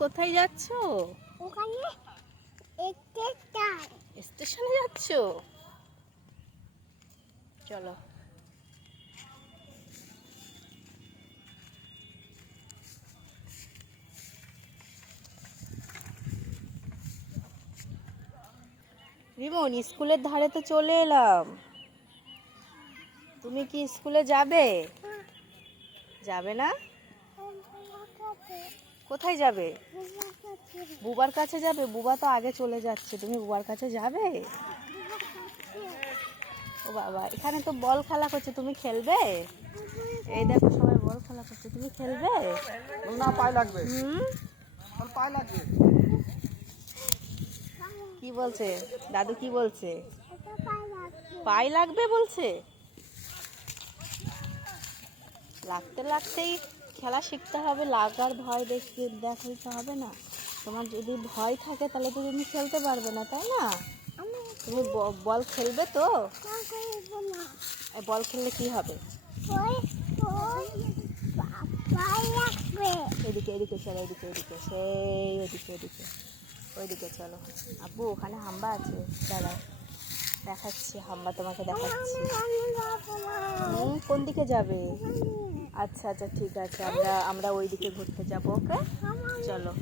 কোথায় যাচ্ছ? ওখানে স্টেশনে যাচ্ছ? চলো। রিমন স্কুলের ধারে তো চলে এলাম। তুমি কি স্কুলে যাবে? যাবে না? কোথায় যাবে? বুবার কাছে যাবে? বুবা তো আগে চলে যাচ্ছে। তুমি বুবার কাছে যাবে? ও বাবা এখানে তো বল খেলা করছে। তুমি খেলবে? এই দেখো সবাই বল খেলা করছে। তুমি খেলবে? না পায় লাগবে। হুম? পায়ে লাগবে। কি বলছে? দাদু কি বলছে? পাই লাগবে বলছে? লাগতে লাগতেই খেলা শিখতে হবে, লাগার ভয় দেখতে দেখাইতে হবে না। তোমার যদি ভয় থাকে তাহলে তো তুমি খেলতে পারবে না, তাই না? তুমি বল খেলবে তো? বল খেললে কি হবে? এদিকে এদিকে চলো, এদিকে এদিকে, সেই ওদিকে ওদিকে, ওইদিকে চলো। আব্বু, ওখানে হাম্বা আছে? দাদা দেখাচ্ছি, হাম্বা তোমাকে দেখাচ্ছি। কোন দিকে যাবে? আচ্ছা আচ্ছা ঠিক আছে আমরা আমরা ওই দিকে ঘুরতে যাব ওকে? চলো।